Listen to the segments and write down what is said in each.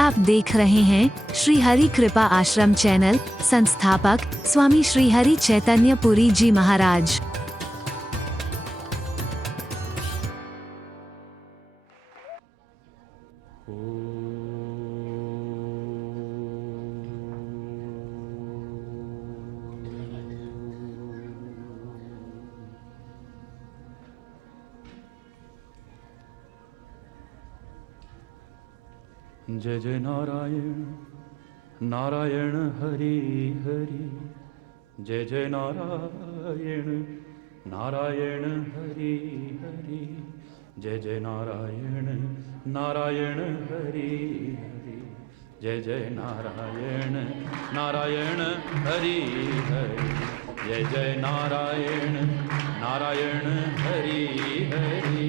आप देख रहे हैं श्री हरि कृपा आश्रम चैनल। संस्थापक स्वामी श्री हरि चैतन्य पुरी जी महाराज। जय जय नारायण नारायण हरि हरि। जय जय नारायण नारायण हरि हरि। जय जय नारायण नारायण हरि हरि। जय जय नारायण नारायण हरि हरि। जय जय नारायण नारायण हरि हरि।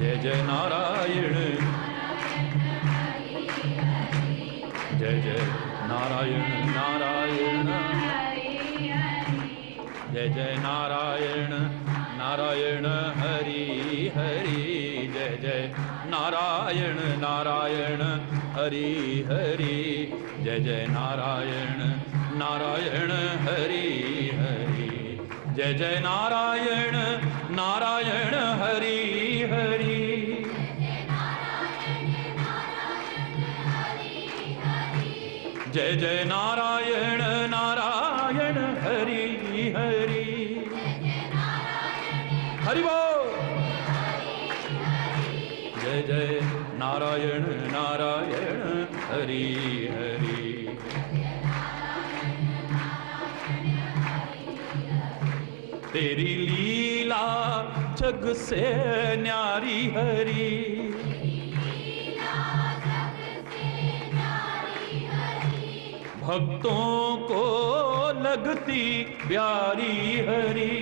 जय जय नारायण जय जय नारायण नारायण। जय जय नारायण नारायण हरि हरि। जय जय नारायण नारायण हरि हरि। जय जय नारायण नारायण हरि हरि। जय जय नारायण नारायण हरि हरि। जय जय नारायण नारायण हरि हरि। हरि बोल। जय जय नारायण नारायण हरि हरि। तेरी लीला जग से न्यारी हरि। भक्तों को लगती प्यारी हरि।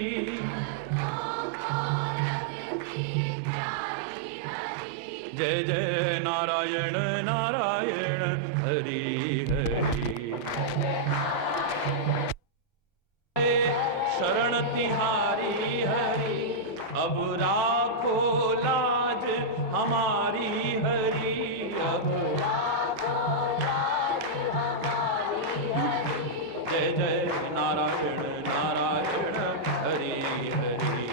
जय जय नारायण नारायण हरि हरि। शरण तिहारी हरि। अब राखो लाज हमारी हरि। अब जय जय नारायण नारायण हरि हरि।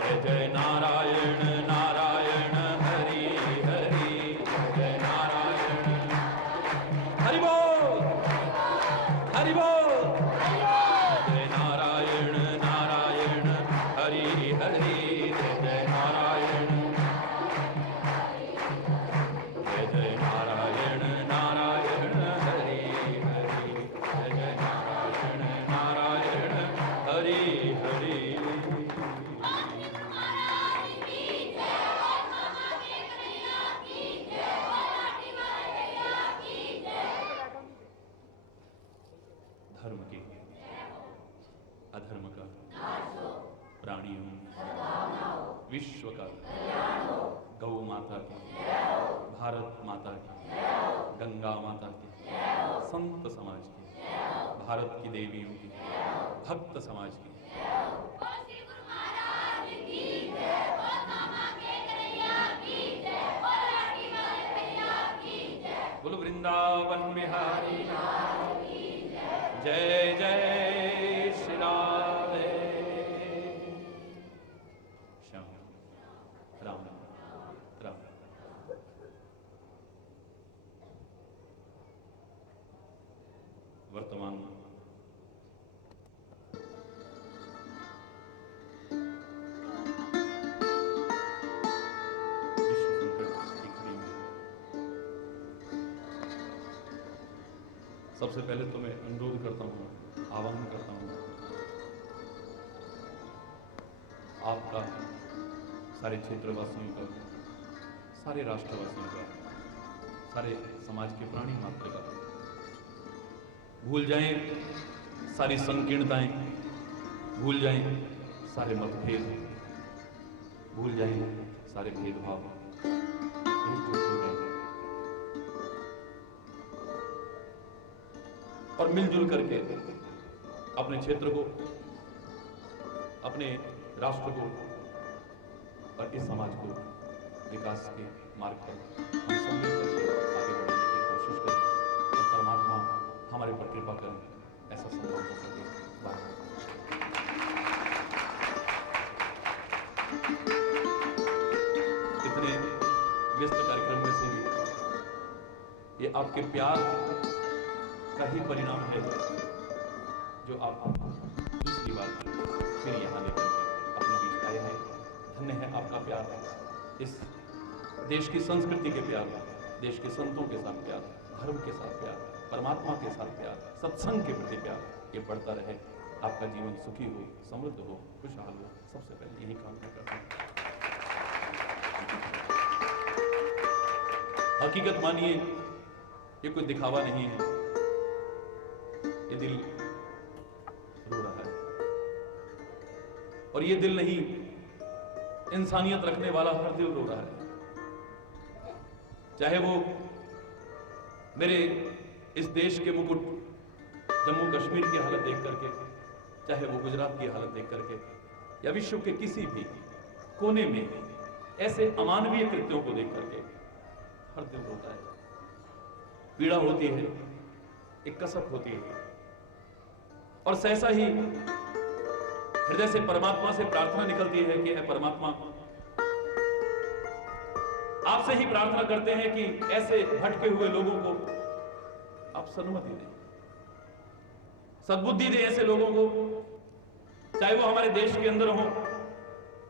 जय जय नारायण नारायण हरि हरि। जय नारायण हरि बोल हरि बोल। जय नारायण नारायण हरि हरि। जय जय नारायण जय जय नारायण नारायण हरि हरि। जय जय नारायण नारायण हरि हरि। धर्म के अधर्म का प्राणियों विश्व का गौ माता की भारत माता की गंगा माता की संत समाज की भारत की देवियों की भक्त समाज की बोलो वृंदावन बिहारी जय जय श्री राधे श्याम राम राम। वर्तमान विश्व संकट की घड़ी में सबसे पहले तो मैं अनुरोध करता हूँ, आह्वान करता हूँ आपका, सारे क्षेत्रवासियों का, सारे राष्ट्रवासियों का, सारे समाज के प्राणी मात्र का, भूल जाएं सारी संकीर्णताएं, भूल जाएं सारे मतभेद, भूल जाएं सारे भेदभाव, एकजुट हो जाएं और मिलजुल करके अपने क्षेत्र को, अपने राष्ट्र को और इस समाज को विकास के मार्ग पर हम सब मिलकर आगे बढ़ने की कोशिश करें और परमात्मा हमारे पर कृपा करें, ऐसा संभव हो सके। इतने व्यस्त कार्यक्रम में से भी ये आपके प्यार का ही परिणाम है जो आप दूसरी बार फिर यहाँ लेकर के अपने बीच आए हैं। धन्य है आपका प्यार, इस देश की संस्कृति के प्यार, देश के संतों के साथ प्यार, धर्म के साथ प्यार, परमात्मा के साथ प्यार, सत्संग के प्रति प्यार, ये बढ़ता रहे। आपका जीवन सुखी हो, समृद्ध हो, खुशहाल हो, सबसे पहले यही कामना करता हूँ। हकीकत मानिए, ये कोई दिखावा नहीं है, ये दिल रो रहा है। और ये दिल नहीं, इंसानियत रखने वाला हर दिल रो रहा है। चाहे वो मेरे इस देश के मुकुट जम्मू कश्मीर की हालत देख करके, चाहे वो गुजरात की हालत देख करके, या विश्व के किसी भी कोने में ऐसे अमानवीय कृत्यों को देख करके हर दिल रोता है। पीड़ा होती है, एक कसक होती है, और सहसा ही हृदय से परमात्मा से प्रार्थना निकलती है कि ऐ परमात्मा, आपसे ही प्रार्थना करते हैं कि ऐसे भटके हुए लोगों को आप सन्मति दें, सद्बुद्धि दें ऐसे लोगों को, चाहे वो हमारे देश के अंदर हो,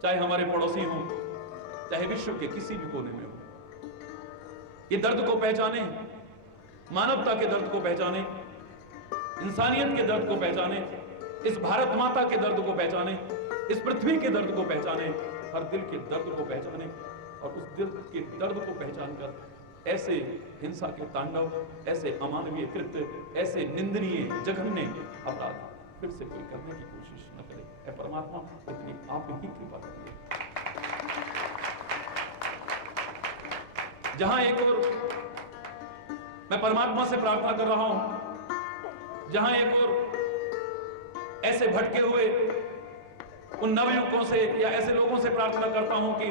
चाहे हमारे पड़ोसी हो, चाहे विश्व के किसी भी कोने में हो। ये दर्द को पहचाने, मानवता के दर्द को पहचाने, इंसानियत के दर्द को पहचाने, इस भारत माता के दर्द को पहचाने, इस पृथ्वी के दर्द को पहचाने, हर दिल के दर्द को पहचाने, और उस दिल के दर्द को पहचान कर ऐसे हिंसा के तांडव, ऐसे अमानवीय कृत्य, ऐसे निंदनीय जघन्य अपराध फिर से कोई करने की कोशिश न करे। ऐ परमात्मा, इतनी आप ही कृपा करिए। जहां एक और मैं परमात्मा से प्रार्थना कर रहा हूं, जहां एक और ऐसे भटके हुए उन नवयुवकों से या ऐसे लोगों से प्रार्थना करता हूं कि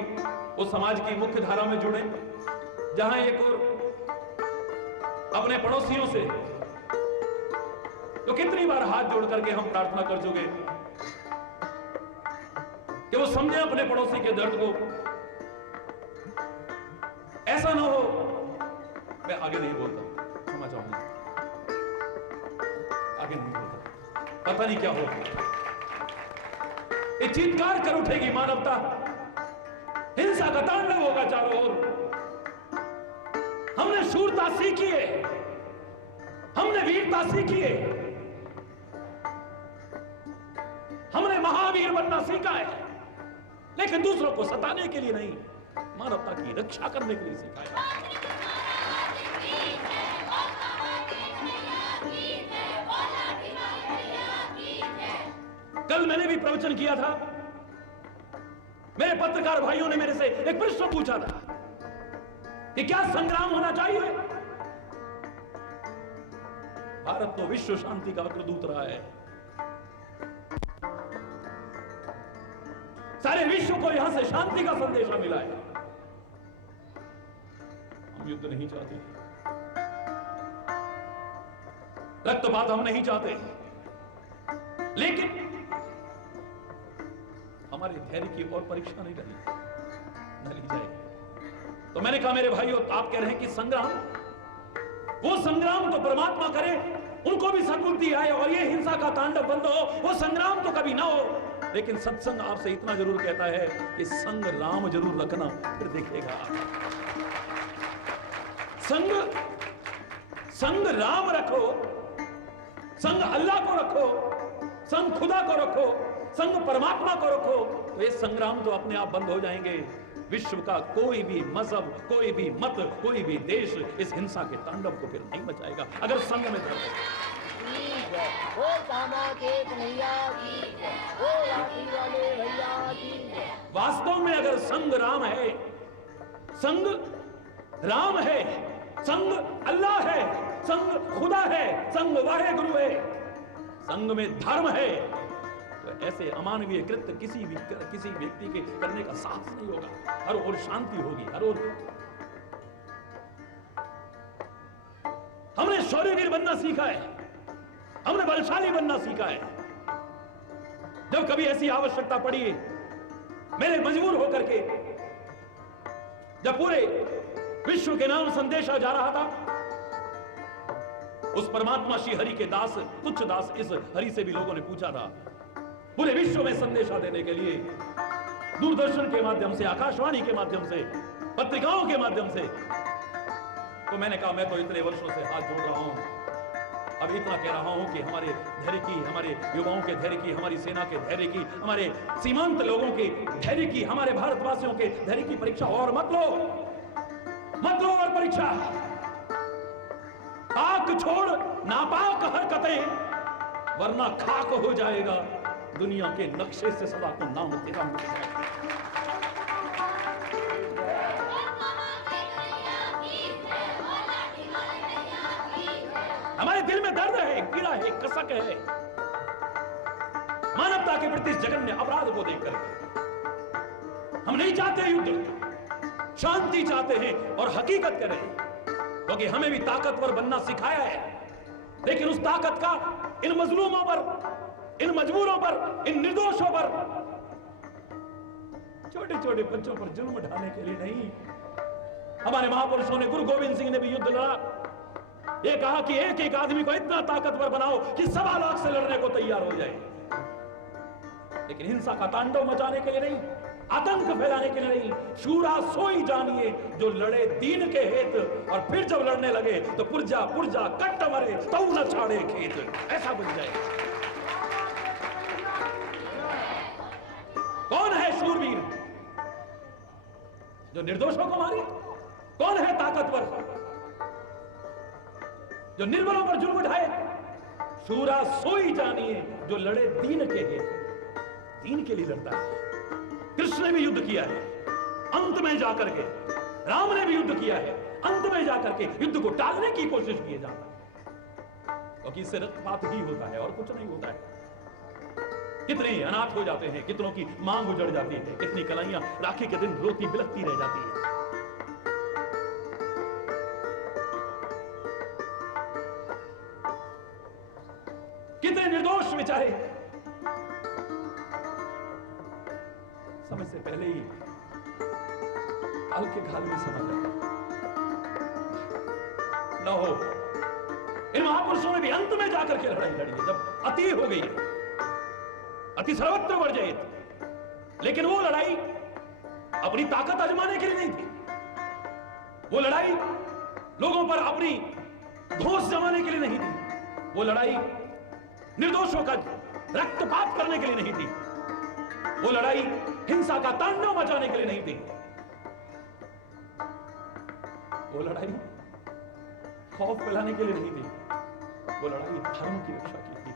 वो समाज की मुख्य धारा में जुड़े, जहां एक और अपने पड़ोसियों से तो कितनी बार हाथ जोड़ करके हम प्रार्थना कर चुके कि वो समझे अपने पड़ोसी के दर्द को। ऐसा ना हो, मैं आगे नहीं बोलता, क्षमा चाहूंगा, आगे नहीं बोलता, पता नहीं क्या हो, ये चीत्कार कर उठेगी मानवता, हिंसा का तांडव होगा चारों ओर। हमने शूरता सीखी है, हमने वीरता सीखी है, हमने महावीर बनना सीखा है, लेकिन दूसरों को सताने के लिए नहीं, मानवता की रक्षा करने के लिए सीखा है। कल मैंने भी प्रवचन किया था, मेरे पत्रकार भाइयों ने मेरे से एक प्रश्न पूछा था कि क्या संग्राम होना चाहिए? भारत तो विश्व शांति का अग्रदूत रहा है, सारे विश्व को यहां से शांति का संदेशा मिला है। हम युद्ध नहीं चाहते, रक्तपात हम नहीं चाहते, लेकिन हमारे धैर्य की और परीक्षा नहीं ली जाए। तो मैंने कहा मेरे भाइयों, आप कह रहे हैं कि संग्राम, वो संग्राम तो परमात्मा करे, उनको भी सद्बुद्धि आए और ये हिंसा का तांडव बंद हो, वो संग्राम तो कभी ना हो। लेकिन सत्संग आपसे इतना जरूर कहता है कि संग राम जरूर रखना, फिर देखेगा। संग राम रखो, संग अल्लाह को रखो, संग खुदा को रखो, संग परमात्मा को रखो, तो ये संग्राम तो अपने आप बंद हो जाएंगे। विश्व का कोई भी मजहब, कोई भी मत, कोई भी देश इस हिंसा के तांडव को फिर नहीं बचाएगा अगर संग में धर्म है। वास्तव में अगर संग राम है, संग राम है, संग अल्लाह है, संग खुदा है, संग वाहे गुरु है, संग में धर्म है, तो ऐसे अमानवीय कृत्य किसी व्यक्ति के करने का साहस नहीं होगा। हर ओर शांति होगी, हर ओर। हमने शौर्यवीर बनना सीखा है, हमने बलशाली बनना सीखा है। जब कभी ऐसी आवश्यकता पड़ी, मैंने मजबूर होकर के, जब पूरे विश्व के नाम संदेशा जा रहा था, उस परमात्मा श्री हरि के दास, तुच्छ दास इस हरि से भी लोगों ने पूछा था, पूरे विश्व में संदेशा देने के लिए दूरदर्शन के माध्यम से, आकाशवाणी के माध्यम से, पत्रिकाओं के माध्यम से। तो मैंने कहा, मैं तो इतने वर्षों से हाथ जोड़ रहा हूं, अब इतना कह रहा हूं कि हमारे धैर्य की, हमारे युवाओं के धैर्य की, हमारी सेना के धैर्य की, हमारे सीमांत लोगों के धैर्य की, हमारे भारतवासियों के धैर्य की परीक्षा और मत लो और परीक्षा। पाक छोड़ नापाक हरकतें, वरना खाक हो जाएगा दुनिया के नक्शे से, सदा को नाम तेरा मिट जाएगा। हमारे दिल में दर्द है, पीड़ा है, कसक है, मानवता के प्रति जघन्य अपराध को देख करके। हम नहीं चाहते युद्ध, शांति चाहते हैं और हकीकत करें, क्योंकि हमें भी ताकतवर बनना सिखाया है। लेकिन उस ताकत का इन मजलूमों पर, इन मजबूरों पर, इन निर्दोषों पर, छोटे छोटे बच्चों पर जुल्म ढाने के लिए नहीं। हमारे महापुरुषों ने, गुरु गोविंद सिंह ने भी युद्ध लड़ा। ये कहा कि एक एक आदमी को इतना ताकतवर बनाओ कि 1.25 लाख से लड़ने को तैयार हो जाए। लेकिन हिंसा का तांडव मचाने के लिए नहीं, आतंक फैलाने के लिए नहीं। शूरा सोई जानिए जो लड़े दीन के हेत, और फिर जब लड़ने लगे तो पुरजा पुरजा कट्ट मरे तो न छाड़े खेत, ऐसा बन जाए। कौन है शूरवीर जो निर्दोषों को मारे? कौन है ताकतवर जो निर्बलों पर जुल्म उठाए? शूरा सोई जानिए जो लड़े दीन के हेत, दीन के लिए लड़ता है। कृष्ण ने भी युद्ध किया है, अंत में जाकर के राम ने भी युद्ध किया है, अंत में जाकर के युद्ध को टालने की कोशिश की जाता है, क्योंकि इससे रक्तपात ही होता है और कुछ नहीं होता है। कितने अनाथ हो जाते हैं, कितनों की मांग उजड़ जाती है, कितनी कलाइयां राखी के दिन रोती बिलखती रह जाती है। कितने निर्दोष बेचारे समय से पहले ही काल के घाल में समा जाते न हो। इन महापुरुषों ने भी अंत में जाकर के लड़ाई लड़ी है, जब अति हो गई है, अति सर्वत्र बढ़ जाए। लेकिन वो लड़ाई अपनी ताकत आजमाने के लिए नहीं थी, वो लड़ाई लोगों पर अपनी धौंस जमाने के लिए नहीं थी, वो लड़ाई निर्दोषों का रक्तपात करने के लिए नहीं थी, वो लड़ाई हिंसा का तांडव मचाने के लिए नहीं थी, वो लड़ाई खौफ फैलाने के लिए नहीं थी, वो लड़ाई धर्म की रक्षा की थी,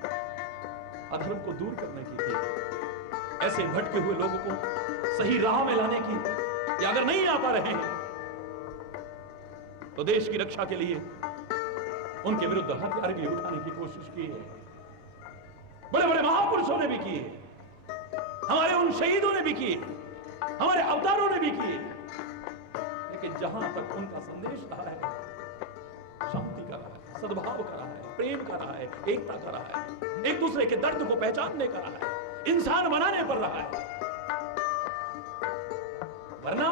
अधर्म को दूर करने की थी, ऐसे भटके हुए लोगों को सही राह में लाने की। या अगर नहीं आ पा रहे हैं तो देश की रक्षा के लिए उनके विरुद्ध हथियार भी उठाने की कोशिश की है। बड़े बड़े महापुरुषों ने भी की है, हमारे उन शहीदों ने भी किए, हमारे अवतारों ने भी किए। लेकिन जहां तक उनका संदेश रहा है, शांति का रहा है, सद्भाव का रहा है, प्रेम का रहा है, एकता का रहा है, एक दूसरे के दर्द को पहचानने का रहा है, इंसान बनाने पर रहा है। वरना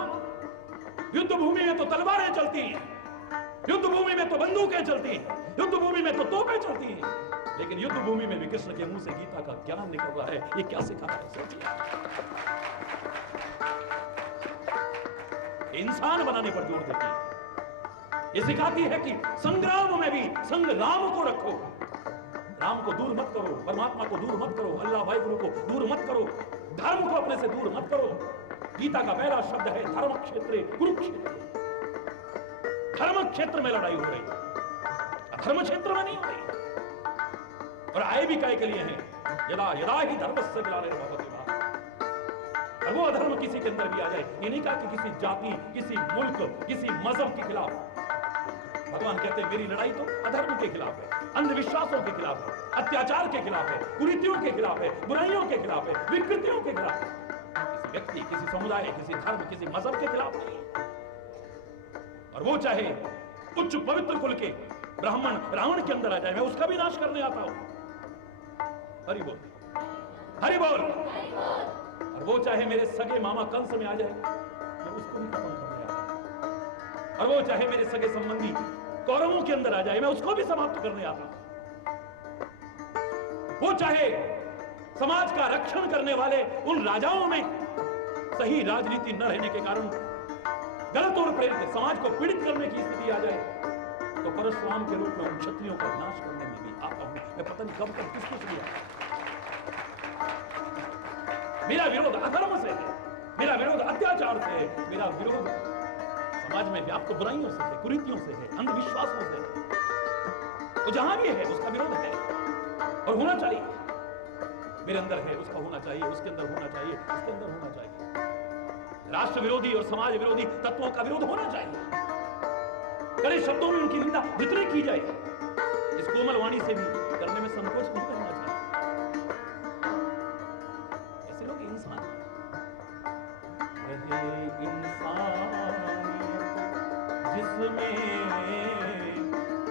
युद्ध भूमि में तो तलवारें चलती हैं, युद्ध भूमि में तो बंदूकें चलती हैं, युद्ध भूमि में तो तोपें चलती हैं, लेकिन युद्ध भूमि में भी कृष्ण के मुंह से गीता का ज्ञान निकल रहा है। ये क्या सिखा है? सोचिए, इंसान बनाने पर जोर देती है। ये सिखाती है कि संग्राम में भी संग्राम को रखो, राम को दूर मत करो, परमात्मा को दूर मत करो, अल्लाह वाहिगुरु को दूर मत करो, धर्म को अपने से दूर मत करो। गीता का पहला शब्द है धर्म क्षेत्रे कुरुक्षेत्र। धर्म क्षेत्र में लड़ाई हो रही है, धर्म क्षेत्र में नहीं हो रही। और आए भी काय के लिए हैं, यदा यदा ही धर्मस्य ग्लानिर्भवति भारत। और वो अधर्म किसी के अंदर भी आ जाए, ये नहीं कहा कि किसी जाति, किसी मुल्क, किसी मजहब के खिलाफ। भगवान कहते हैं मेरी लड़ाई तो अधर्म के खिलाफ है, अंधविश्वासों के खिलाफ है, अत्याचार के खिलाफ है, कुरीतियों के खिलाफ है, बुराइयों के खिलाफ है, विकृतियों के खिलाफ है। किसी व्यक्ति, किसी समुदाय, किसी धर्म, किसी मजहब के खिलाफ नहीं है। और वो चाहे उच्च पवित्र कुल के ब्राह्मण रावण के अंदर आ जाए, मैं उसका भी नाश करने आता हूं। हरि बोल, हरि बोल। और वो चाहे मेरे सगे मामा कंस में आ जाए, मैं उसको भी खत्म करने आता हूं। और वो चाहे मेरे सगे संबंधी कौरवों के अंदर आ जाए, मैं उसको भी समाप्त करने आता हूं। वो चाहे समाज का रक्षण करने वाले उन राजाओं में सही राजनीति न रहने के कारण गलत और प्रेरित समाज को पीड़ित करने की स्थिति आ जाए, तो परशुराम के रूप में उन क्षत्रियों का नाश करने में भी आता हूं। मैं पता नहीं कब तक किसको लिया। मेरा विरोध अधर्म से है, मेरा विरोध अत्याचार से है, मेरा विरोध समाज में व्याप्त बुराइयों से है, कुरीतियों से है, अंधविश्वासों से है। वो जहां भी है उसका विरोध है और होना चाहिए। मेरे अंदर है, उसका होना चाहिए, उसके अंदर होना चाहिए, उसके अंदर होना चाहिए। राष्ट्र विरोधी और समाज विरोधी तत्वों का विरोध होना चाहिए। कड़े शब्दों में उनकी निंदा जितनी की जाए, इस कोमल वाणी से भी करने में संकोच नहीं करना चाहिए। ऐसे लोग इंसान रहे, इंसानियत जिसमें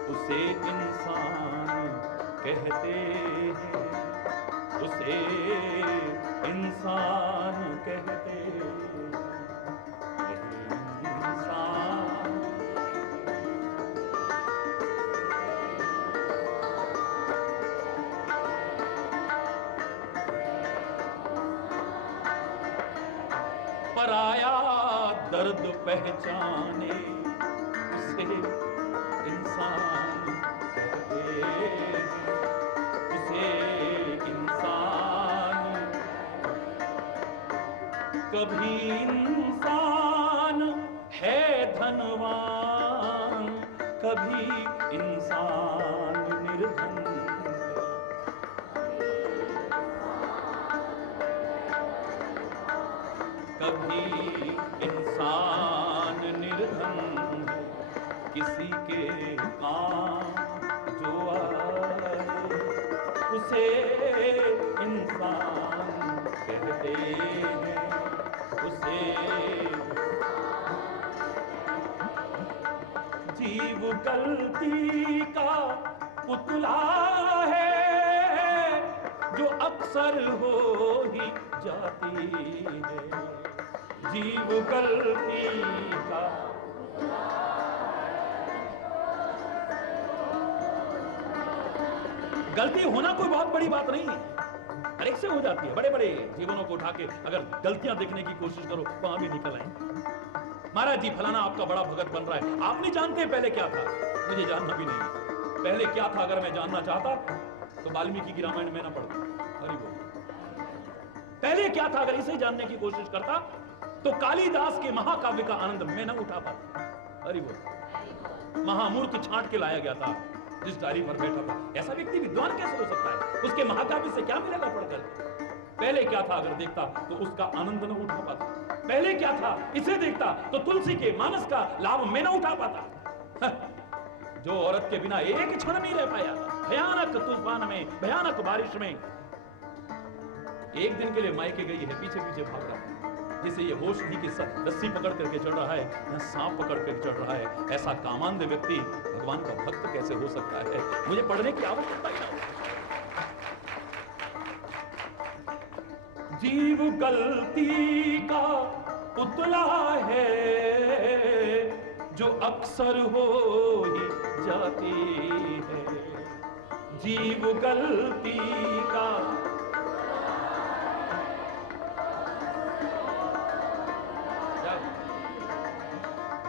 उसे इंसान कहते हैं, उसे इंसान कहते हैं। इंसान पराया दर्द पहचाने, उसे इंसान कहते हैं, उसे इंसान। कभी इंसान है धनवान, कभी इंसान निर्धन है। कभी इंसान निर्धन है, किसी के काम जो आए उसे इंसान कहते हैं, उसे। जीव गलती का पुतला है जो अक्सर हो ही जाती है। जीव गलती का गलती होना कोई बहुत बड़ी बात नहीं है, हर एक से हो जाती है। बड़े बड़े जीवनों को उठा के अगर गलतियां देखने की कोशिश करो तो वहां भी निकल आएंगे। महाराज जी फलाना आपका बड़ा भगत बन रहा है, आप नहीं जानते पहले क्या था, मुझे जानना भी नहीं पहले क्या था। अगर मैं जानना चाहता तो वाल्मीकि की रामायण में ना पढ़ता। हरि बोल। पहले क्या था अगर इसे जानने की कोशिश करता तो कालिदास के महाकाव्य का आनंद मैं न उठा पाता। हरि बोल। महामूर्ख छांट के लाया गया था जिस डायरी पर बैठा था। ऐसा व्यक्ति विद्वान कैसे हो सकता है? उसके महाकाव्य से क्या मिलेगा पढ़कर? पहले क्या था अगर देखता तो उसका आनंद न उठा पाता। पहले क्या था इसे देखता तो तुलसी के मानस का लाभ मैं न उठा पाता। जो औरत के बिना एक क्षण नहीं रह पाया, भयानक तूफान में, भयानक बारिश में एक दिन के लिए मायके गई है, पीछे पीछे भाग रहा है, जिसे ये होश नहीं कि रस्सी पकड़ करके चढ़ रहा है या सांप पकड़ करके चढ़ रहा है। ऐसा कामांध व्यक्ति भगवान का भक्त कैसे हो सकता है? मुझे पढ़ने की आवश्यकता ही ना। जीव गलती का पुतला है जो अक्सर हो ही जाती है। जीव गलती का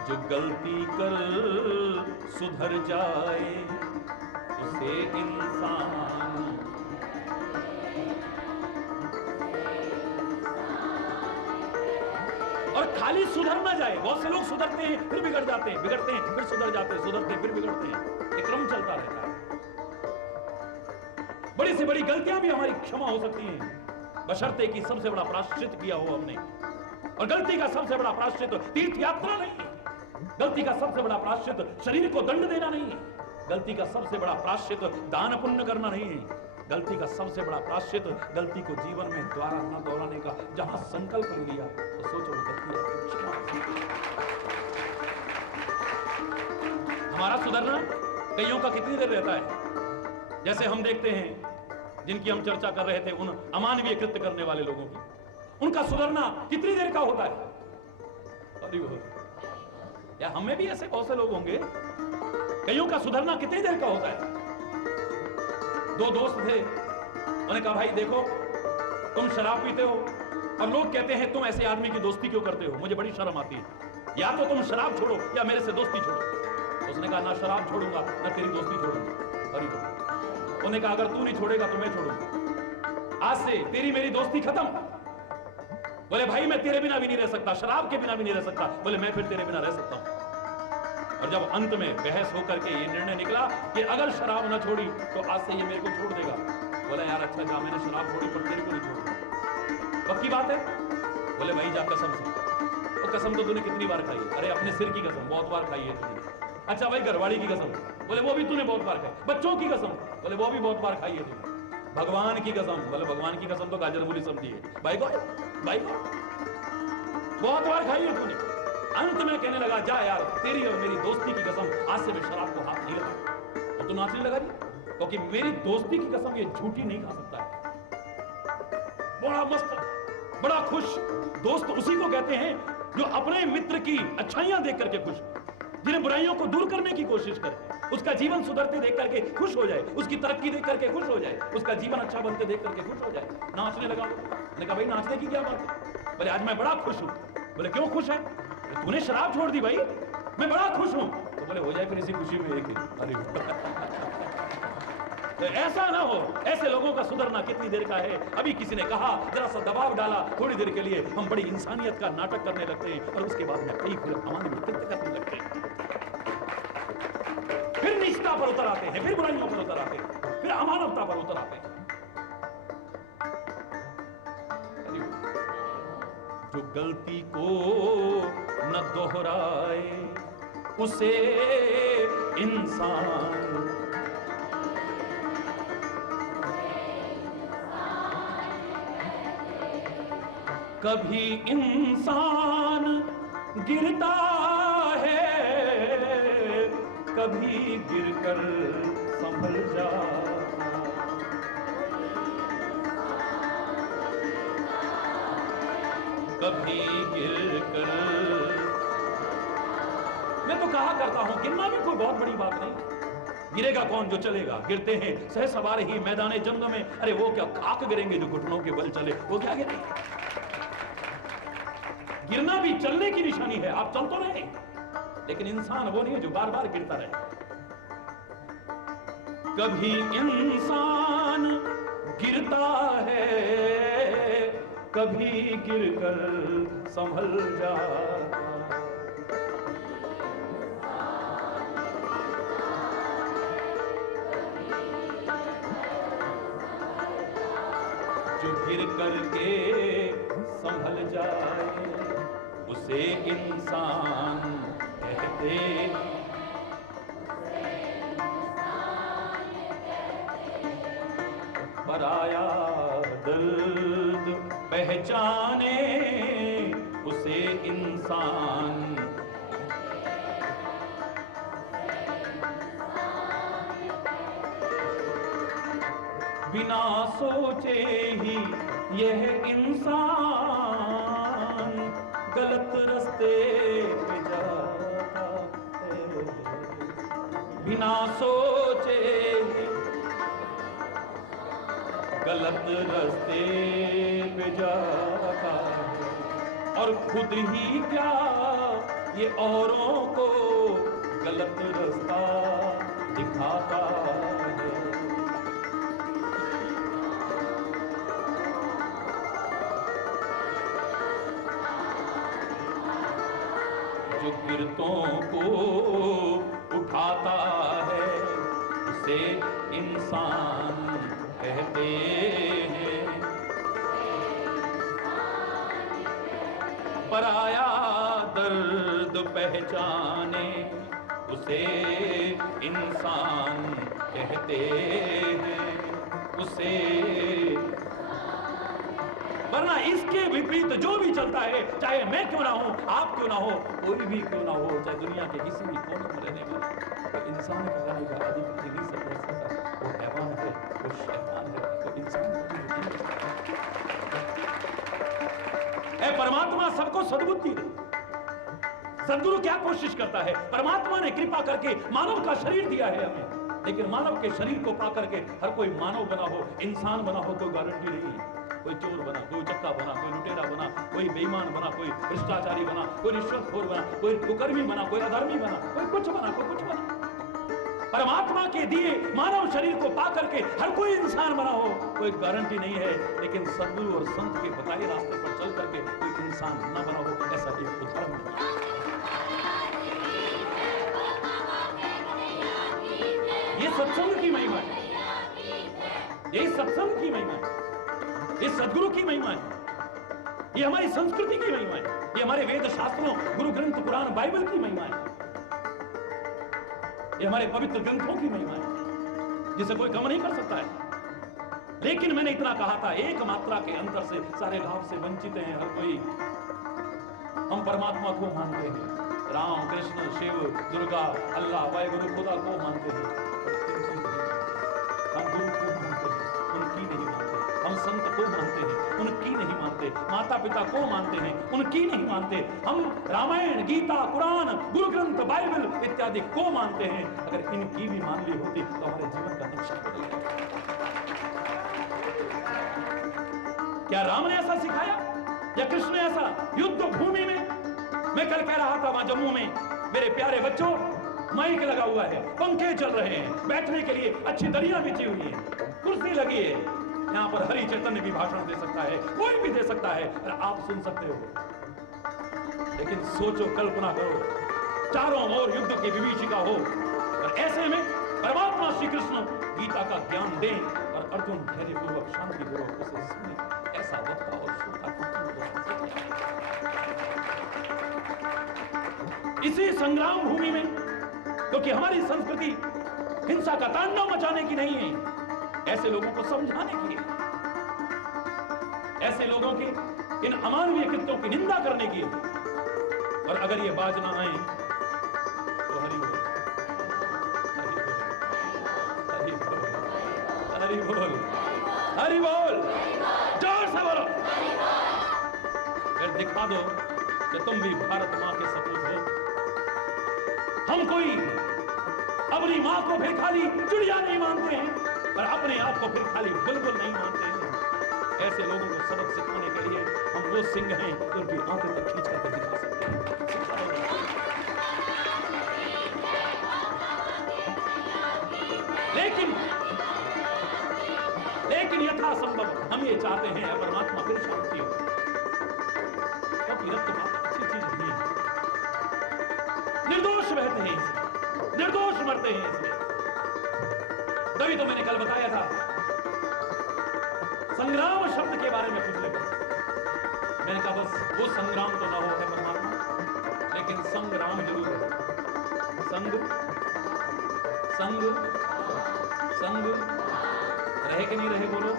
जो गलती कर सुधर जाए उसे इंसान। और खाली सुधर ना जाए, बहुत से लोग सुधरते हैं फिर बिगड़ जाते हैं, बिगड़ते हैं फिर सुधर जाते हैं, सुधरते हैं फिर बिगड़ते हैं। एक क्रम चलता रहता है। बड़ी से बड़ी गलतियां भी हमारी क्षमा हो सकती हैं बशर्ते कि सबसे बड़ा प्रायश्चित किया हो हमने। और गलती का सबसे बड़ा प्रायश्चित तीर्थ यात्रा नहीं है। गलती का सबसे बड़ा प्रायश्चित शरीर को दंड देना नहीं है। गलती का सबसे बड़ा प्रायश्चित दान पुण्य करना नहीं है। गलती का सबसे बड़ा प्रायश्चित गलती को जीवन में दोबारा न दोहराने का जहां संकल्प ले लिया तो सोचो वो गलती आपकी क्षमा। हमारा सुधरना कईयों का कितनी देर रहता है? जैसे हम देखते हैं जिनकी हम चर्चा कर रहे थे, उन अमानवीय कृत्य करने वाले लोगों की, उनका सुधरना कितनी देर का होता है? अरे वो या हमें भी ऐसे बहुत से लोग होंगे, कईयों का सुधरना कितनी देर का होता है? दो दोस्त थे, उन्होंने कहा भाई देखो तुम शराब पीते हो और लोग कहते हैं तुम ऐसे आदमी की दोस्ती क्यों करते हो, मुझे बड़ी शर्म आती है, या तो तुम शराब छोड़ो या मेरे से दोस्ती छोड़ो। उसने कहा ना शराब छोड़ूंगा ना तेरी दोस्ती छोड़ूंगा। अरे उन्होंने कहा अगर तू नहीं छोड़ेगा तो मैं छोड़ूंगा, आज से तेरी मेरी दोस्ती खत्म। बोले भाई मैं तेरे बिना भी नहीं रह सकता, शराब के बिना भी नहीं रह सकता। बोले मैं फिर तेरे बिना रह सकता हूं। और जब अंत में बहस होकर के ये निर्णय निकला कि अगर शराब न छोड़ी तो आज से ये मेरे को छोड़ देगा। बोला यार अच्छा जा, मैंने शराब छोड़ी पर तेरे को नहीं छोड़ूंगा। पक्की बात है? बोले भाई जा कसम से। तो कसम तो तूने कितनी बार खाई? अरे अपने सिर की कसम बहुत बार खाई है तूने। अच्छा भाई घरवाली की कसम? बोले वो भी तूने बहुत बार खाई। बच्चों की कसम? बोले वो भी बहुत बार खाई है तूने। भगवान की कसम? बोले भगवान की कसम तो गाजर मूली समझी है। भाई को बहुत बार खाई है तूने। अंत में कहने लगा जा यार तेरी और मेरी दोस्ती की कसम, आज से मैं शराब को हाथ नहीं लगा। तो तू नाचने लगा जी, क्योंकि मेरी दोस्ती की कसम ये झूठी नहीं खा सकता है। बड़ा मस्त, बड़ा खुश दोस्त उसी को कहते हैं जो अपने मित्र की अच्छाइयां देख करके खुश, जिन्हें बुराइयों को दूर करने की कोशिश करे, उसका जीवन सुधरते देख करके खुश हो जाए, उसकी तरक्की देख करके खुश हो जाए, उसका जीवन अच्छा बनते देख करके खुश हो जाए। नाचने लगा। मैंने कहा भाई नाचने की क्या बात है? बोले आज मैं बड़ा खुश हूं। बोले क्यों खुश है? तूने शराब छोड़ दी भाई, मैं बड़ा खुश हूं। तो बोले हो जाए फिर इसी खुशी में एक दिन। अरे तो ऐसा ना हो, ऐसे लोगों का सुधरना कितनी देर का है? अभी किसी ने कहा, जरा सा दबाव डाला, थोड़ी देर के लिए हम बड़ी इंसानियत का नाटक करने लगते हैं और उसके बाद में कई फिर अमानवीय कृत्य करने लगते हैं, फिर निष्ठा पर उतर आते हैं, फिर बुराइयों पर उतर आते हैं, फिर अमानवता पर उतर आते हैं। जो गलती को न दोहराए उसे इंसान कभी इंसान गिरता है, कभी गिरकर संभल जाता। कभी गिरकर, मैं तो कहा करता हूं गिरना भी कोई बहुत बड़ी बात नहीं। गिरेगा कौन? जो चलेगा। गिरते हैं सह सवार ही मैदाने जंग में। अरे वो क्या खाक गिरेंगे जो घुटनों के बल चले, वो क्या गिरेंगे? गिरना भी चलने की निशानी है। आप चल तो रहे, लेकिन इंसान वो नहीं है जो बार बार गिरता रहे। कभी इंसान गिरता है, कभी गिरकर संभल जाता। जो गिर करके संभल जाए उसे इंसान कहते। पराया दर्द पहचाने उसे इंसान। बिना सोचे ही यह इंसान गलत रास्ते पे जाता है। बिना सोचे ही गलत रास्ते पे जाता है और खुद ही क्या ये औरों को गलत रास्ता दिखाता है। जो गिरतों को उठाता है उसे इंसान कहते हैं। पराया दर्द पहचाने उसे इंसान कहते हैं, उसे। वरना इसके विपरीत जो भी चलता है, चाहे मैं क्यों ना हूं, आप क्यों ना हो, कोई भी क्यों ना हो, चाहे दुनिया के किसी भी कोने में रहने वाला, तो इंसान कहलाने का अधिकार नहीं सब रह सकता। वो हैवान है, वो शैतान है, वो इंसान है। परमात्मा सबको सद्बुद्धि दे। सद्गुरु क्या कोशिश करता है? परमात्मा ने कृपा करके मानव का शरीर दिया है हमें, लेकिन मानव के शरीर को पा करके हर कोई मानव बना हो, इंसान बना हो, कोई गारंटी नहीं है। कोई चोर बना, कोई चक्का बना, कोई लुटेरा बना, कोई बेईमान बना, कोई भ्रष्टाचारी बना, कोई रिश्वतखोर बना, कोई कुकर्मी बना, कोई अधर्मी बना, कोई कुछ बना, कोई कुछ बना। परमात्मा के दिए मानव शरीर को पा करके हर कोई इंसान बना हो, कोई गारंटी नहीं है। लेकिन सद्गुरु और संत के बताए रास्ते पर चल करके कोई इंसान न बना हो, ऐसा एक उदाहरण है। ये सत्संग की महिमा है, यही सत्संग की महिमा है, ये सद्गुरु की महिमा है, ये हमारी संस्कृति की महिमा है, ये हमारे वेद शास्त्रों, गुरु ग्रंथ, पुराण, बाइबल की महिमा है, ये हमारे पवित्र ग्रंथों की महिमा है, जिसे कोई कम नहीं कर सकता है। लेकिन मैंने इतना कहा था, एक मात्रा के अंतर से सारे लाभ से वंचित हैं हर कोई। हम परमात्मा को मानते हैं, राम, कृष्ण, शिव, दुर्गा, अल्लाह, वाहिगुरु, खुदा को मानते हैं, हम गुरु को मानते हैं, उनकी नहीं मानते। हम संत को मानते हैं, उनकी नहीं मानते। माता पिता को मानते हैं, उनकी नहीं मानते। हम रामायण, गीता, कुरान, गुरु ग्रंथ, बाइबल इत्यादि को मानते हैं। अगर इनकी भी मान ली होती तो हमारे जीवन का नक्शा बदल जाता। क्या राम ने ऐसा सिखाया या कृष्ण ने ऐसा? युद्ध भूमि में मैं कल कह रहा था, वहां जम्मू में, मेरे प्यारे बच्चों, माइक लगा हुआ है, पंखे चल रहे हैं, बैठने के लिए अच्छी दरिया बिछी हुई है, कुर्सी लगी है, यहां पर हरि चैतन्य भी भाषण दे सकता है, कोई भी दे सकता है, और आप सुन सकते हो। लेकिन सोचो, कल्पना करो, चारों ओर युद्ध की विभीषिका हो, और ऐसे में परमात्मा श्री कृष्ण गीता का ज्ञान दें और अर्जुन धैर्यपूर्वक, शांतिपूर्वक उसे सुने। ऐसा वक्ता और श्रोता इसी संग्राम भूमि में, क्योंकि हमारी संस्कृति हिंसा का तांडव मचाने की नहीं है, ऐसे लोगों को समझाने की है, ऐसे लोगों की इन अमानवीय कृत्यों की निंदा करने की है। और अगर ये बाज ना आए तो हरि बोल, हरि बोल, हरि बोल, हरि बोल, जोर से बोलो। फिर दिखा दो कि तुम भी भारत मां के सपूत हो। हम कोई अपनी मां को फिर खाली चिड़िया नहीं मानते हैं, और अपने आप को फिर खाली बुलबुल नहीं मानते हैं। ऐसे लोगों को सबक सिखाने के लिए हम वो सिंह हैं जो उनकी आंखें तक खींच करके दिखा सकते हैं। लेकिन यथासंभव हम ये चाहते हैं परमात्मा फिर शांति हो, क्योंकि रक्तपात अच्छी चीज नहीं है। निर्दोष बहते हैं इसमें, निर्दोष मरते हैं इसमें। तभी तो मैंने कल बताया था, संग्राम शब्द के बारे में पूछ ले। मैंने कहा बस वो संग्राम तो ना हो है परमात्मा, लेकिन संग्राम जरूर है। संग संग संग रहे कि नहीं रहे बोलो।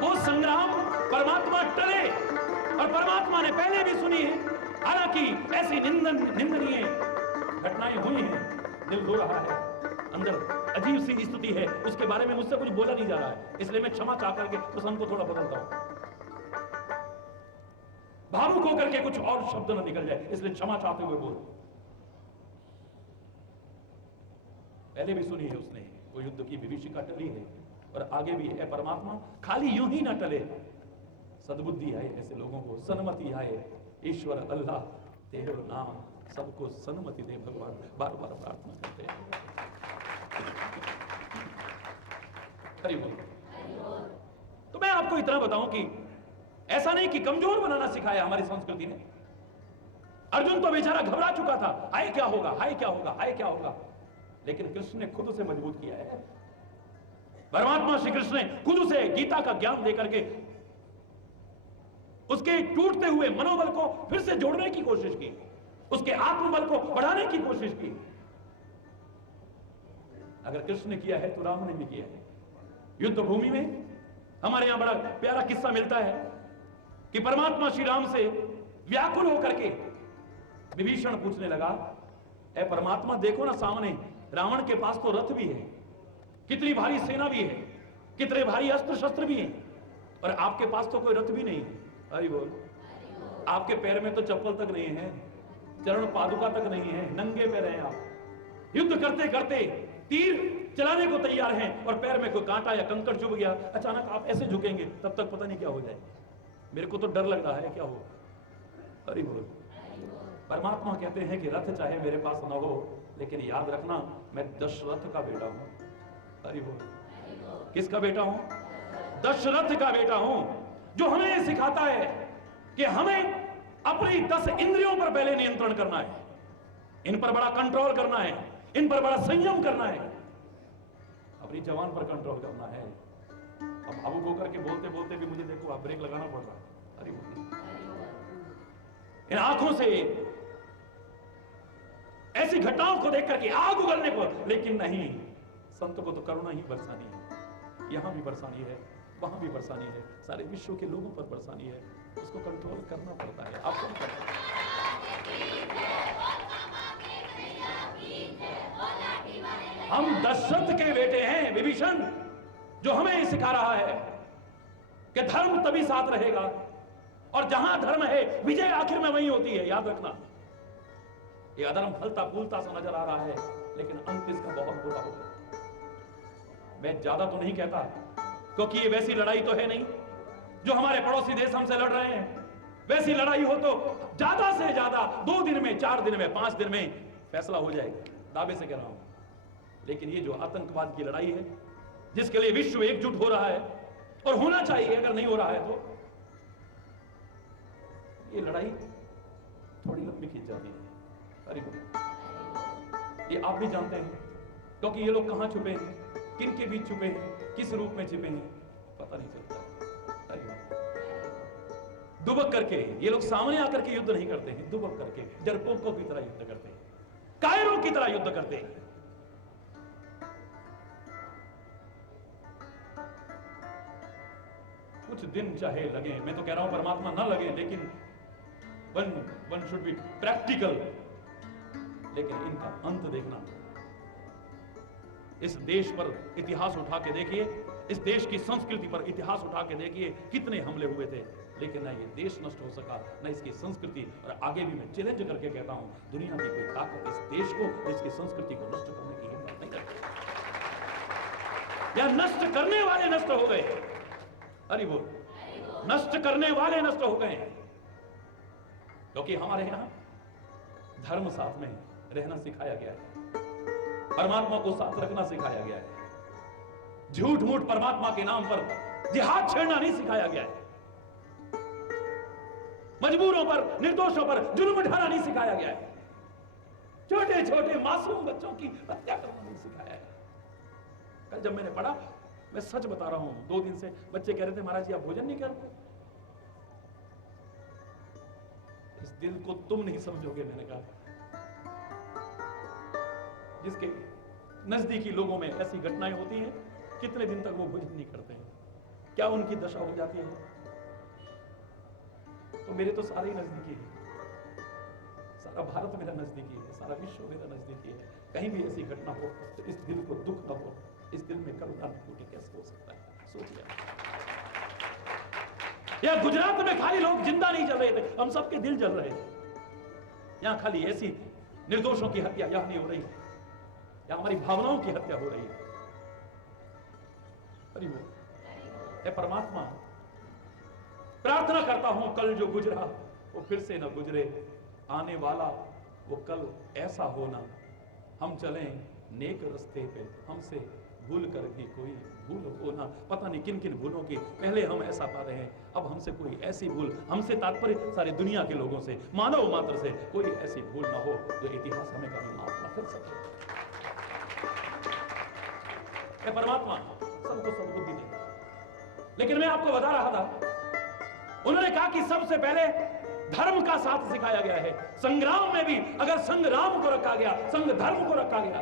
वो संग्राम परमात्मा टले, और परमात्मा ने पहले भी सुनी है। हालांकि ऐसी निंदनीय घटनाएं हुई हैं, दिल रो रहा है, अंदर अजीब सी स्थिति है, उसके बारे में मुझसे कुछ बोला नहीं जा रहा है, इसलिए मैं क्षमा चाह करके उस अंग को थोड़ा बदलता हूं। भावुक होकर के कुछ और शब्द न निकल जाए, इसलिए क्षमा चाहते हुए बोल। पहले भी सुनी है उसने, वो युद्ध की विभीषिका टली है, और आगे भी है। परमात्मा खाली यूं ही ना टले, सद्बुद्धि आए ऐसे लोगों को, सन्मति आए। ईश्वर अल्लाह तेरे नाम सबको सन्मति दे भगवान, बार बार प्रार्थना करते हैं। हरि बोल। तो मैं आपको इतना बताऊं कि ऐसा नहीं कि कमजोर बनाना सिखाया हमारी संस्कृति ने। अर्जुन तो बेचारा घबरा चुका था, हाय क्या होगा, हाय क्या होगा, हाय क्या होगा, लेकिन कृष्ण ने खुद उसे मजबूत किया है। परमात्मा श्री कृष्ण ने खुद उसे गीता का ज्ञान देकर के उसके टूटते हुए मनोबल को फिर से जोड़ने की कोशिश की, उसके आत्मबल को बढ़ाने की कोशिश की। अगर कृष्ण ने किया है तो राम ने भी किया है। युद्ध भूमि में हमारे यहां बड़ा प्यारा किस्सा मिलता है कि परमात्मा श्री राम से व्याकुल होकर के विभीषण पूछने लगा, ए परमात्मा देखो ना सामने रावण के पास तो रथ भी है, कितनी भारी सेना भी है, कितने भारी अस्त्र शस्त्र भी हैं, और आपके पास तो कोई रथ भी नहीं है। अरे बोल, आपके पैर में तो चप्पल तक नहीं है, चरण पादुका तक नहीं है, नंगे पैर हैं आप। युद्ध करते करते तीर चलाने को तैयार हैं और पैर में कोई कांटा या कंकड़ चुभ गया, अचानक आप ऐसे झुकेंगे, तब तक पता नहीं क्या हो जाए। मेरे को तो डर लग रहा है क्या हो। अरे बोल, परमात्मा कहते हैं कि रथ चाहे मेरे पास न हो, लेकिन याद रखना मैं दशरथ का बेटा हूं। अरे बोल, किसका बेटा हूं? दशरथ का बेटा हूं, जो हमें यह सिखाता है कि हमें अपनी 10 इंद्रियों पर पहले नियंत्रण करना है, इन पर बड़ा कंट्रोल करना है, इन पर बड़ा संयम करना है, अपनी जवान पर कंट्रोल करना है। अब भावुक होकर के बोलते बोलते भी मुझे देखो, आप ब्रेक लगाना पड़ रहा है। अरे इन आंखों से ऐसी घटनाओं को देख करके आग उगलने को, लेकिन नहीं, संत को तो करुणा ही बरसानी है, यहां भी बरसानी है, वहां भी बरसानी है, सारे विश्व के लोगों पर बरसानी है। उसको कंट्रोल करना पड़ता है। आप कौन करते हैं? हम दशरथ के बेटे हैं विभीषण, जो हमें सिखा रहा है कि धर्म तभी साथ रहेगा, और जहां धर्म है विजय आखिर में वही होती है। याद रखना, ये अधर्म फलता फूलता सा नजर आ रहा है, लेकिन अंत इसका बहुत बुरा होगा। मैं ज्यादा तो नहीं कहता, क्योंकि ये वैसी लड़ाई तो है नहीं जो हमारे पड़ोसी देश हमसे लड़ रहे हैं। वैसी लड़ाई हो तो ज्यादा से ज्यादा 2 दिन में, 4 दिन में, 5 दिन में फैसला हो जाएगा, दावे से कह रहा हूं। लेकिन ये जो आतंकवाद की लड़ाई है, जिसके लिए विश्व एकजुट हो रहा है और होना चाहिए, अगर नहीं हो रहा है तो ये लड़ाई थोड़ी लंबी खींच जाती है। अरे ये आप भी जानते हैं, क्योंकि ये लोग कहां छुपे हैं, किन के बीच छुपे हैं, किस रूप में छुपे हैं, पता नहीं चलता। दुबक करके ये लोग सामने आकर के युद्ध नहीं करते हैं, दुबक करके डरपोकों की तरह युद्ध करते हैं, कायरों की तरह युद्ध करते हैं। कुछ दिन चाहे लगे, मैं तो कह रहा हूं परमात्मा ना लगे, लेकिन वन शुड बी प्रैक्टिकल। लेकिन इनका अंत देखना। इस देश पर इतिहास उठा के देखिए, इस देश की संस्कृति पर इतिहास उठा के देखिए, कितने हमले हुए थे, लेकिन ना ये देश नष्ट हो सका, ना इसकी संस्कृति। और आगे भी मैं चैलेंज करके कहता हूं, दुनिया की कोई ताकत इस देश को, इसकी संस्कृति को नष्ट करने की हिम्मत नहीं करती। या नष्ट करने वाले नष्ट हो गए। अरे वो नष्ट करने वाले नष्ट हो गए, क्योंकि हमारे यहां धर्म साथ में रहना सिखाया गया है, परमात्मा को साथ रखना सिखाया गया है, झूठ मूठ परमात्मा के नाम पर जिहाद छेड़ना नहीं सिखाया गया है, मजबूरों पर, निर्दोषों पर जुल्म ढाना नहीं सिखाया गया है, छोटे छोटे मासूम बच्चों की हत्या करना नहीं सिखाया है। कल जब मैंने पढ़ा, मैं सच बता रहा हूं, 2 दिन से बच्चे कह रहे थे, महाराज जी आप भोजन नहीं करते। इस दिल को तुम नहीं समझोगे। मैंने कहा, जिसके नजदीकी लोगों में ऐसी घटनाएं होती हैं, कितने दिन तक वो भोजन नहीं करते हैं, क्या उनकी दशा हो जाती है। तो मेरे तो सारे ही नजदीकी है, सारा भारत मेरा नजदीकी है, सारा विश्व मेरा नजदीकी है। कहीं भी ऐसी घटना हो तो इस दिल को दुख न हो, इस दिल में करुणा टूटी कैसे हो सकता है। सोचिए, या गुजरात में खाली लोग जिंदा नहीं जल रहे थे, हम सबके दिल जल रहे थे। यहां खाली ऐसी निर्दोषों की हत्या यहां नहीं हो रही, या हमारी भावनाओं की हत्या हो रही है। अरे वो ए परमात्मा, प्रार्थना करता हूं कल जो गुजरा वो फिर से न गुजरे, आने वाला वो कल ऐसा होना, हम चलें नेक रास्ते पे, हमसे भूल कर भी कोई भूल होना। पता नहीं किन किन भूलों की पहले हम ऐसा पा रहे हैं, अब हमसे कोई ऐसी भूल, हमसे तात्पर्य सारी दुनिया के लोगों से, मानव मात्र से कोई ऐसी भूल ना हो जो इतिहास हमें कभी माफ न कर सके। परमात्मा सबको सद्बुद्धि दे। लेकिन मैं आपको बता रहा था, उन्होंने कहा कि सबसे पहले धर्म का साथ सिखाया गया है। संग्राम में भी अगर संग्राम को रखा गया, संग धर्म को रखा गया,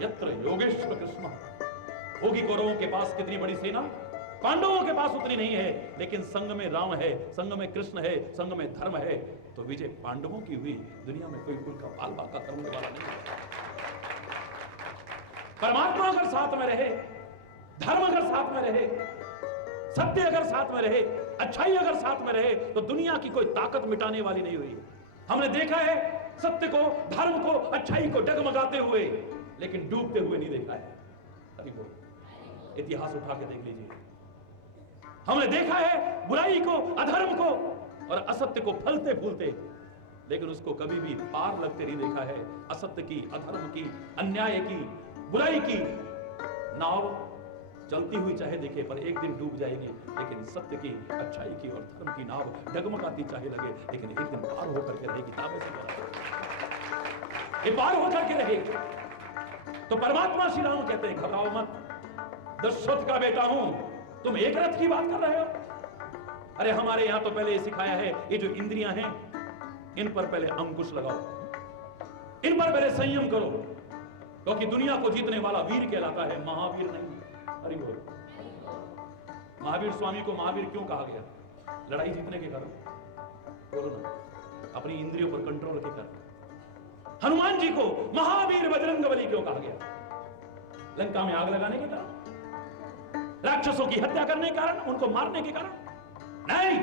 यत्र योगेश्वर कृष्ण। होगी कौरवों के पास कितनी बड़ी सेना, पांडवों के पास उतनी नहीं है, लेकिन संग में राम है, संग में कृष्ण है, संग में धर्म है, तो विजय पांडवों की हुई। दुनिया में कोई उनका बाल बाका करने वाला नहीं है। परमात्मा अगर साथ में रहे, धर्म अगर साथ में रहे, सत्य अगर साथ में रहे, अच्छाई अगर साथ में रहे, तो दुनिया की कोई ताकत मिटाने वाली नहीं हुई। हमने देखा है सत्य को, धर्म को, अच्छाई को डगमगाते हुए, लेकिन डूबते हुए नहीं देखा है। अरे वो इतिहास उठा के देख लीजिए। हमने देखा है बुराई को, अधर्म को और असत्य को फलते फूलते, लेकिन उसको कभी भी पार लगते नहीं देखा है। असत्य की, अधर्म की, अन्याय की, बुराई की नाव चलती हुई चाहे देखे, पर एक दिन डूब जाएगी। लेकिन सत्य की, अच्छाई की और धर्म की नाव डगमगाती चाहे लगे, लेकिन एक दिन पार होकर के रहेगी। ताबे से ये पार होकर के रहेगी। तो परमात्मा श्री राम कहते हैं, घबराओ मत, दशरथ का बेटा हूं, तुम एक रथ की बात कर रहे हो। अरे हमारे यहां तो पहले सिखाया है, ये जो इंद्रियां हैं, इन पर पहले अंकुश लगाओ, इन पर पहले संयम करो, क्योंकि दुनिया को जीतने वाला वीर कहलाता है, महावीर नहीं। अरे बोल, महावीर स्वामी को महावीर क्यों कहा गया? लड़ाई जीतने के कारण, बोलो ना, अपनी इंद्रियों पर कंट्रोल के कारण। हनुमान जी को महावीर बजरंगबली क्यों कहा गया? लंका में आग लगाने के कारण, राक्षसों की हत्या करने के कारण, उनको मारने के कारण नहीं।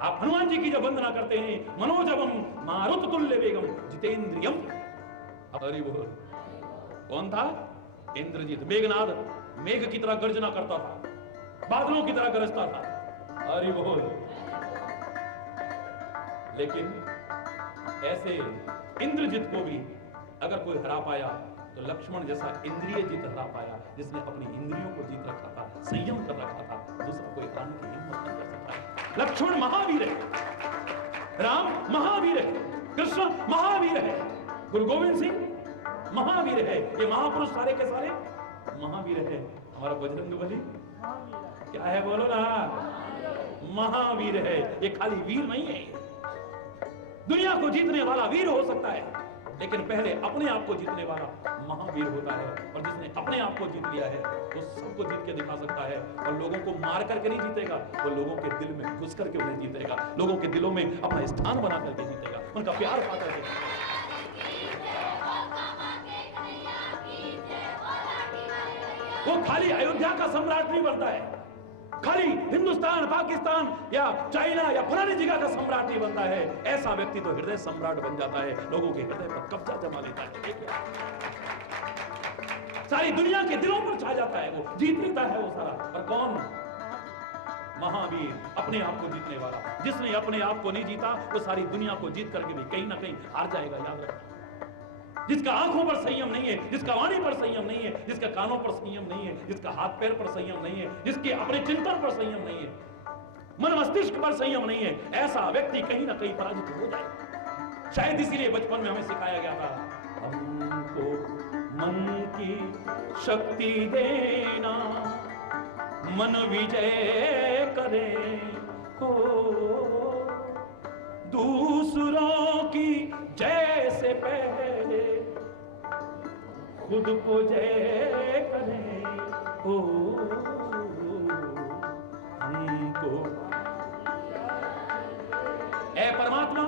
आप हनुमान जी की जब वंदना करते हैं, मनोजवम मारुत तुल्य वेगम जितेंद्रियम। अरे बोल, कौन था? इंद्रजीत। मेघनाद मेघ की तरह गर्जना करता था, बादलों की तरह गरजता था। अरे बोल, लेकिन ऐसे इंद्रजीत को भी अगर कोई हरा पाया, तो लक्ष्मण जैसा इंद्रिय जीत हरा पाया, जिसने अपनी इंद्रियों को जीत रखा था, संयम कर रखा था, दूसरा कोई हराने की हिम्मत नहीं कर सकता। लक्ष्मण महावीर है, राम महावीर है, कृष्ण महावीर है, गुरु गोविंद सिंह महावीर है। ये महापुरुष सारे के सारे महावीर है। हमारा बजरंगबली क्या है? बोलो ना, महावीर है। ये खाली वीर नहीं है, दुनिया को जीतने वाला वीर हो सकता है, लेकिन पहले अपने आप को जीतने वाला महावीर होता है। और जिसने अपने आप को जीत लिया है, वो सबको जीत के दिखा सकता है। और लोगों को मार करके नहीं जीतेगा, वो लोगों के दिल में घुस करके उन्हें जीतेगा, लोगों के दिलों में अपना स्थान बना करके जीतेगा, उनका प्यार पा करके। वो खाली अयोध्या का सम्राट नहीं बनता है, खाली हिंदुस्तान, पाकिस्तान या चाइना या फलानी जगह का सम्राट नहीं बनता है। ऐसा व्यक्ति तो हृदय सम्राट बन जाता है, लोगों के हृदय पर कब्जा जमा लेता है, सारी दुनिया के दिलों पर छा जाता है, वो जीत लेता है वो सारा। और कौन? महावीर, अपने आप को जीतने वाला। जिसने अपने आप को नहीं जीता, वो सारी दुनिया को जीत करके भी कहीं ना कहीं हार जाएगा, याद रखना। जिसका आंखों पर संयम नहीं है, जिसका वाणी पर संयम नहीं है, जिसका कानों पर संयम नहीं है, जिसका हाथ पैर पर संयम नहीं है, जिसके अपने चिंतन पर संयम नहीं है, मन मस्तिष्क पर संयम नहीं है, ऐसा व्यक्ति कहीं ना कहीं पराजित हो जाएगा। शायद इसीलिए बचपन में हमें सिखाया गया था, हमको मन की शक्ति देना, मन विजय करे हो, दूसरों की जय से पहले खुद को जय करें हो, हमको। ऐ परमात्मा,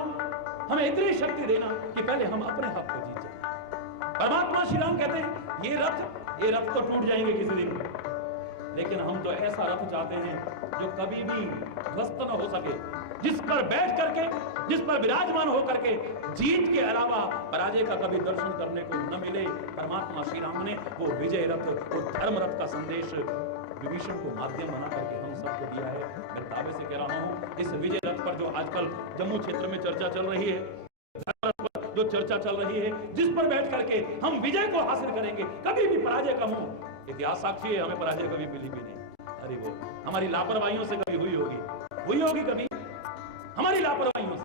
हमें इतनी शक्ति देना कि पहले हम अपने आप को जीत जाए। परमात्मा श्री राम कहते हैं, ये रथ तो टूट जाएंगे किसी दिन, लेकिन हम तो ऐसा रथ चाहते हैं जो कभी भी ध्वस्त न हो सके, जिस पर बैठ करके, जिस पर विराजमान होकर के जीत के अलावा पराजय का कभी दर्शन करने को न मिले। परमात्मा श्री राम ने वो विजय रथ, वो धर्म रथ का संदेश विभीषण को माध्यम बना करके हम सबको दिया है। मैं दावे से कह रहा हूं, इस विजय रथ पर जो आजकल जम्मू क्षेत्र में चर्चा चल रही है, जो चर्चा चल रही है, जिस पर बैठ करके हम विजय को हासिल करेंगे, कभी भी पराजय का मुंह, इतिहास साक्षी है, हमें पराजय कभी मिली भी नहीं। अरे वो हमारी लापरवाहियों से कभी हुई होगी कभी हमारी लापरवाहियों से।